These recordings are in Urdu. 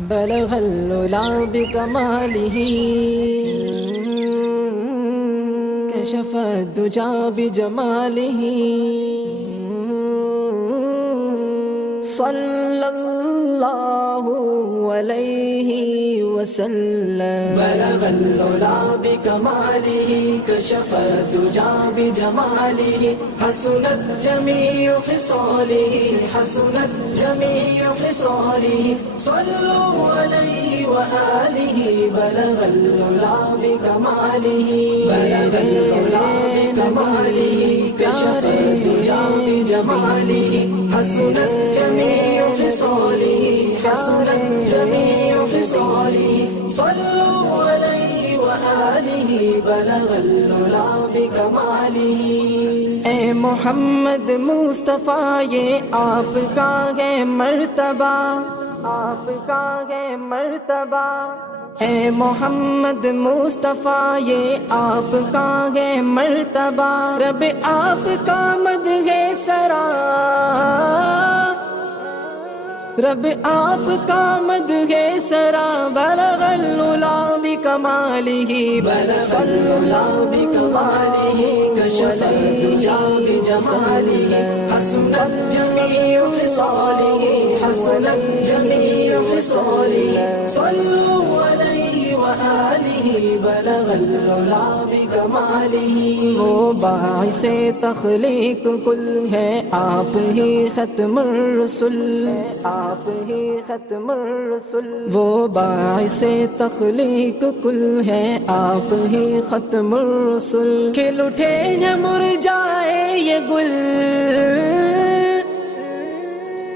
بلغ العلا بکمالہ کشف الدجا بجمالہ صلی اللہ علیہ وسلم بلغ العلا بکمالہ کشف الدجا بجمالہ حسنت جمیع خصالہ حسنت جمیع خصالہ صلوا علیہ وآلہ بلغ العلا بکمالہ بلغ العلا بکمالہ کشف الدجا بجمالہ حسنت جمیع خصالہ حسنت جمیع خصالہ صلوا علیہ وآلہ بلغ العلا بکمالہ اے محمد مصطفیٰ یہ آپ کا ہے مرتبہ آپ کا ہے مرتبہ اے محمد مصطفیٰ یہ آپ کا ہے مرتبہ رب آپ کا مدح سرا رب آپ کا مدح سرا بلغ العلا بکمالہ بلغ العلا بکمالہ کشف الدجا بجمالہ حسنت جمیع خصالہ حسنت جمیع خصالہ صلوا علیہ وآلہ بلغ العلا بکمالہ وہ باعث تخلیق کل ہے آپ ہی ختم الرسل آپ ہی ختم الرسل وہ باعث تخلیق کل ہے آپ ہی ختم الرسل کھل اٹھے ہیں مرجائے یہ گل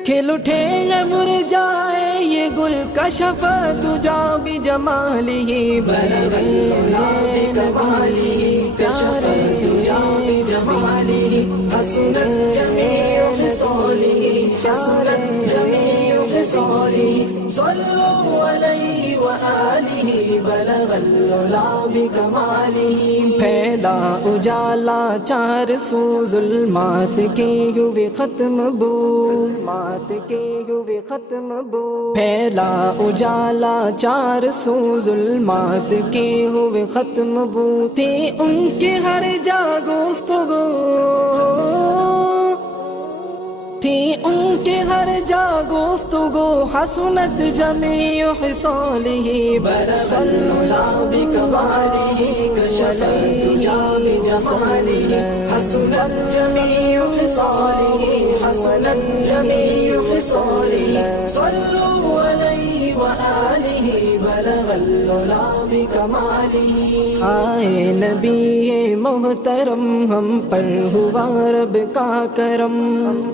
کھل اٹھے ہیں مرجائے یہ گل کشف الدجا بجمالہ بلغ العلا بکمالہ کشف الدجا بجمالہ حسنت جمیع خصالہ حسنت جمیع خصالہ صلوا علیہ وآلہ بلغ العلا بکمالہ پھیلا اجالا چار سو ظلمات کے ہوئے ختم بو ظلمات کے ہوئے ختم بو پھیلا اجالا چار سو ظلمات کے ہوئے ختم بو تھی ان کے ہر جا گفتگو تھی ان کے ہر جا گفتگو حسنت جمیع خصالہ بلغ العلا بکمالہ کشف الدجا بجمالہ حسنت جمیع خصالہ حسنت جمیع خصالہ صلوا علیہ وآلہ بلغ العلا بکمالہ آئے نبی محترم ہم پر ہوا رب کا کرم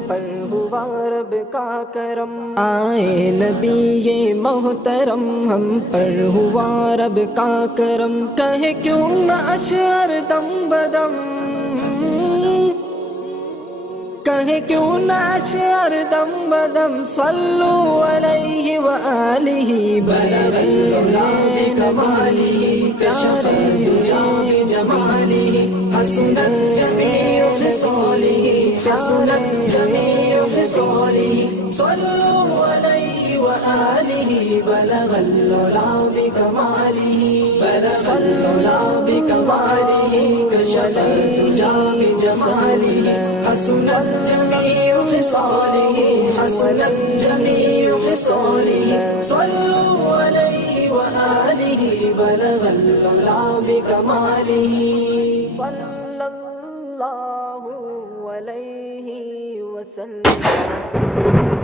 پر ہوا رب کا کرم آئے نبی محترم ہم پر ہوا رب کا کرم کہے کیوں نہ اشعار دم بدم کہے کیوں نہ اشعار دم بدم صلوا علیہ وآلہ بلغ العلا بکمالہ کشف الدجا بجمالہ حسنت جمیع خصالہ حسنت جمیع خصالہ صلوا علیہ وآلہ بلغ العلا بکمالہ صلی اللہ بکمالہ کشف الدجا بجمالہ حسنت جمیع خصالہ حسنت جمیع خصالہ صلوا علیہ وآلہ بلغ العلا بکمالہ صلی اللہ علیہ وسلم